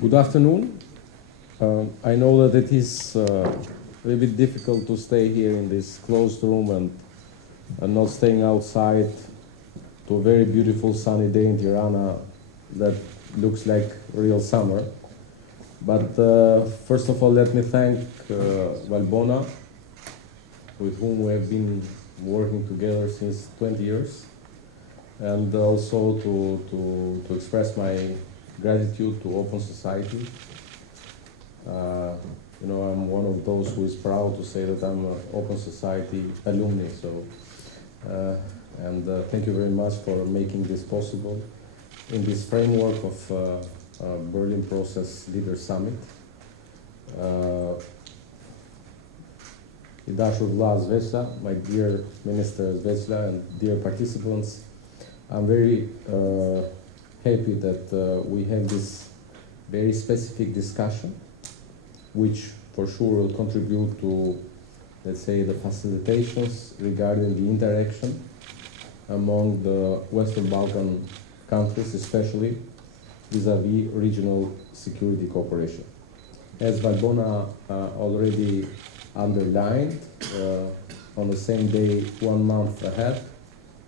Good afternoon. I know that it is a little bit difficult to stay here in this closed room and not staying outside to a very beautiful sunny day in Tirana that looks like real summer. But first of all, let me thank Valbona, with whom we have been working together since 20 years, and also to express my gratitude to Open Society. You know, I'm one of those who is proud to say that I'm an Open Society alumni. So, thank you very much for making this possible in this framework of Berlin Process Leader Summit. Idashu Vla Zvezda, my dear Minister Zvezda, and dear participants, I'm very happy that we have this very specific discussion, which for sure will contribute to, let's say, the facilitations regarding the interaction among the Western Balkan countries, especially vis-à-vis regional security cooperation. As Valbona already underlined, on the same day, 1 month ahead,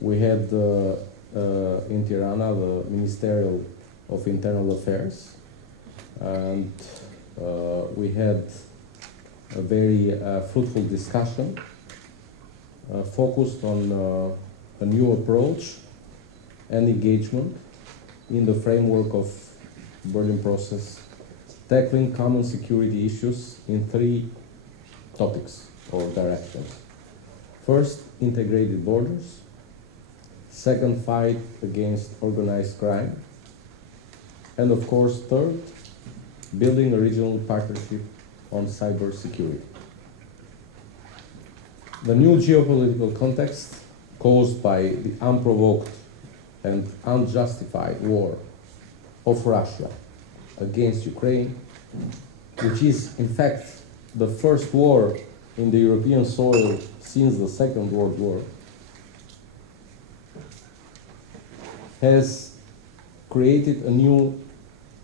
we had in Tirana the Ministerial of Internal Affairs, and we had a very fruitful discussion focused on a new approach and engagement in the framework of Berlin Process, tackling common security issues in 3 topics or directions. First, integrated borders. Second, fight against organized crime. And of course, third, building a regional partnership on cybersecurity. The new geopolitical context caused by the unprovoked and unjustified war of Russia against Ukraine, which is in fact the first war in the European soil since the Second World War, has created a new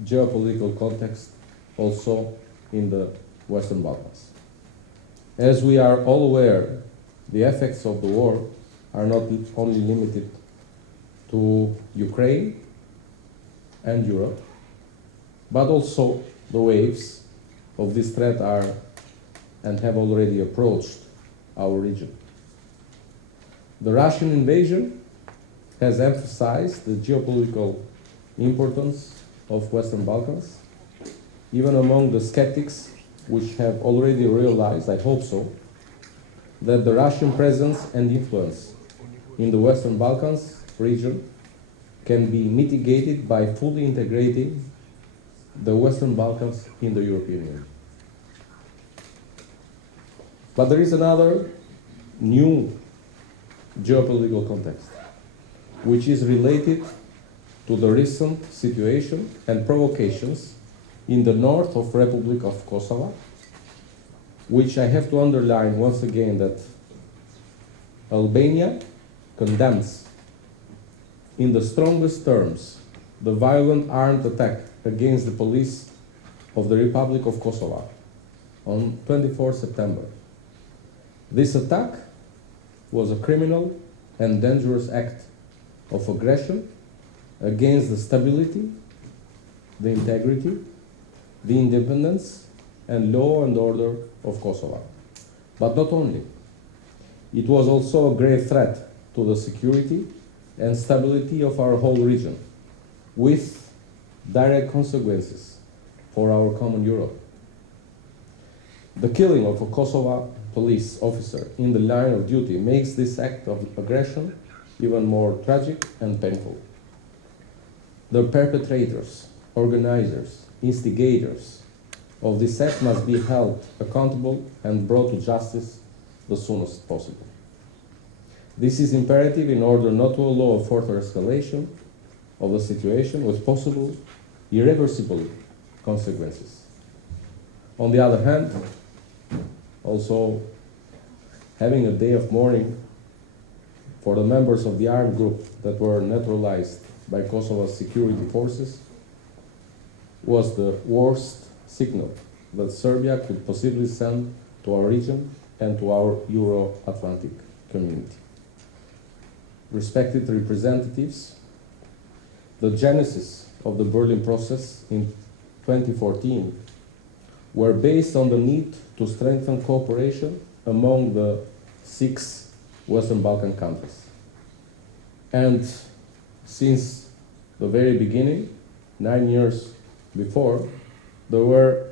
geopolitical context also in the Western Balkans. As we are all aware, the effects of the war are not only limited to Ukraine and Europe, but also the waves of this threat are and have already approached our region. The Russian invasion has emphasized the geopolitical importance of Western Balkans, even among the skeptics, which have already realized, I hope so, that the Russian presence and influence in the Western Balkans region can be mitigated by fully integrating the Western Balkans in the European Union. But there is another new geopolitical context, which is related to the recent situation and provocations in the north of Republic of Kosovo, which I have to underline once again that Albania condemns in the strongest terms the violent armed attack against the police of the Republic of Kosovo on 24 September. This attack was a criminal and dangerous act of aggression against the stability, the integrity, the independence, and law and order of Kosovo. But not only. It was also a grave threat to the security and stability of our whole region, with direct consequences for our common Europe. The killing of a Kosovo police officer in the line of duty makes this act of aggression even more tragic and painful. The perpetrators, organizers, instigators of this act must be held accountable and brought to justice the soonest possible. This is imperative in order not to allow a further escalation of the situation with possible irreversible consequences. On the other hand, also having a day of mourning for the members of the armed group that were neutralized by Kosovo's security forces was the worst signal that Serbia could possibly send to our region and to our Euro-Atlantic community. Respected representatives, the genesis of the Berlin process in 2014 were based on the need to strengthen cooperation among the 6 Western Balkan countries. And since the very beginning, 9 years before, there were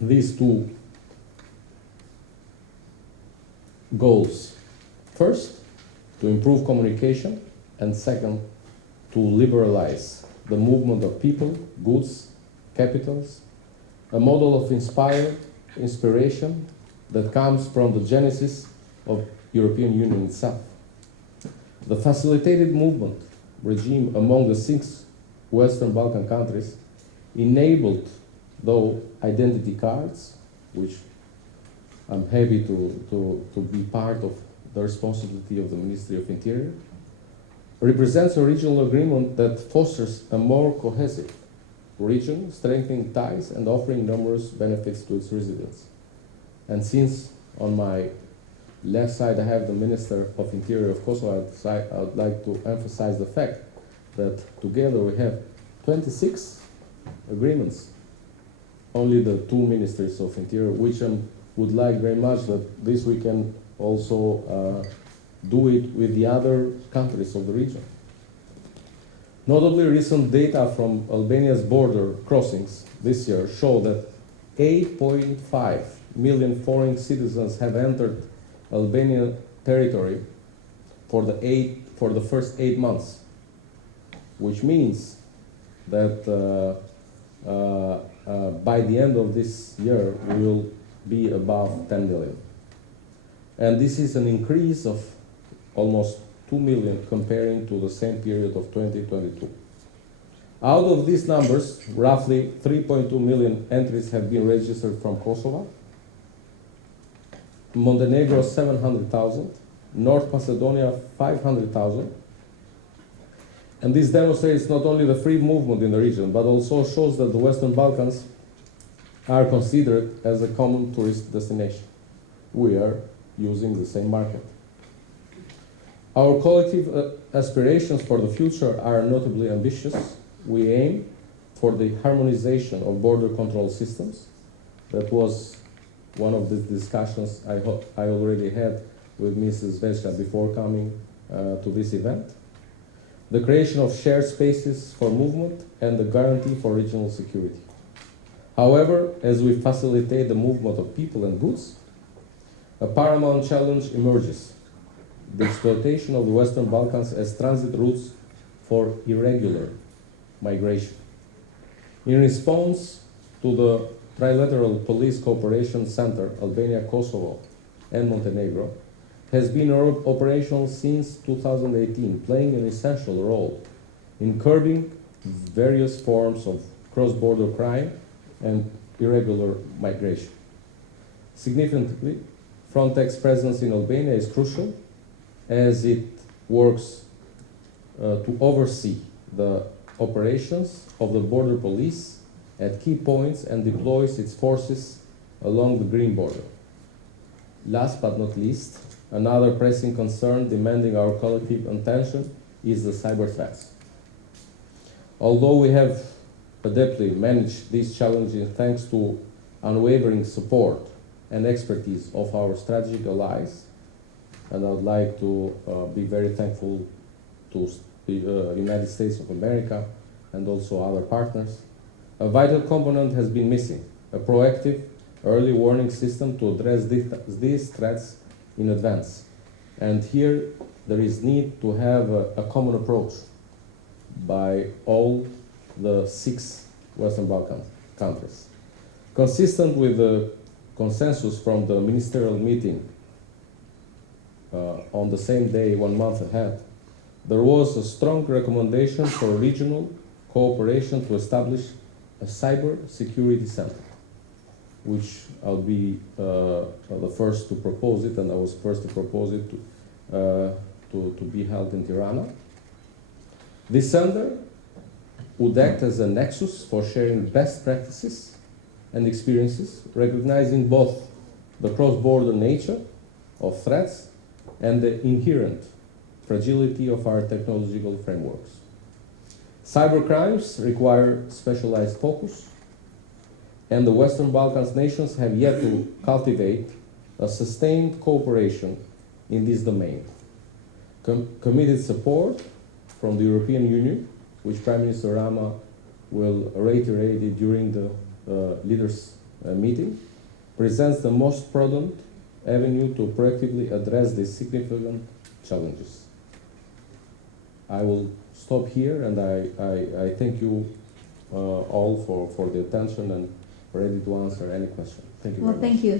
these 2 goals. First, to improve communication, and second, to liberalize the movement of people, goods, capitals, a model of inspiration that comes from the genesis of European Union itself. The facilitated movement regime among the 6 Western Balkan countries enabled, though, identity cards, which I'm happy to be part of the responsibility of the Ministry of Interior, represents a regional agreement that fosters a more cohesive region, strengthening ties and offering numerous benefits to its residents. And since on my left side I have the Minister of Interior of Kosovo, I would like to emphasize the fact that together we have 26 agreements, only the 2 ministries of Interior, which I would like very much that this we can also do it with the other countries of the region. Notably, recent data from Albania's border crossings this year show that 8.5 million foreign citizens have entered Albanian territory for the first 8 months, which means that by the end of this year we will be above 10 million. And this is an increase of almost 2 million comparing to the same period of 2022. Out of these numbers, roughly 3.2 million entries have been registered from Kosovo, Montenegro 700,000, North Macedonia 500,000. And this demonstrates not only the free movement in the region, but also shows that the Western Balkans are considered as a common tourist destination. We are using the same market. Our collective aspirations for the future are notably ambitious. We aim for the harmonization of border control systems. That was one of the discussions I already had with Mrs. Vesha before coming to this event. The creation of shared spaces for movement and the guarantee for regional security. However, as we facilitate the movement of people and goods, a paramount challenge emerges: the exploitation of the Western Balkans as transit routes for irregular migration. In response to the Trilateral Police Cooperation Center, Albania, Kosovo, and Montenegro has been operational since 2018, playing an essential role in curbing various forms of cross-border crime and irregular migration. Significantly, Frontex presence in Albania is crucial as it works to oversee the operations of the border police at key points and deploys its forces along the green border. Last but not least, another pressing concern demanding our collective attention is the cyber threats. Although we have adeptly managed these challenges thanks to unwavering support and expertise of our strategic allies, and I would like to be very thankful to the United States of America and also other partners, a vital component has been missing: a proactive early warning system to address these threats in advance. And here there is need to have a common approach by all the 6 Western Balkan countries. Consistent with the consensus from the ministerial meeting on the same day 1 month ahead, there was a strong recommendation for regional cooperation to establish a cyber security center. which I'll be the first to propose it, and I was first to propose it to be held in Tirana. This center would act as a nexus for sharing best practices and experiences, recognizing both the cross-border nature of threats and the inherent fragility of our technological frameworks. Cybercrimes require specialized focus, and the Western Balkans nations have yet to cultivate a sustained cooperation in this domain. Committed support from the European Union, which Prime Minister Rama will reiterate during the leaders' meeting, presents the most prudent avenue to proactively address these significant challenges. I will stop here, and I thank you all for the attention and ready to answer any question. Thank you very much. Well, thank you.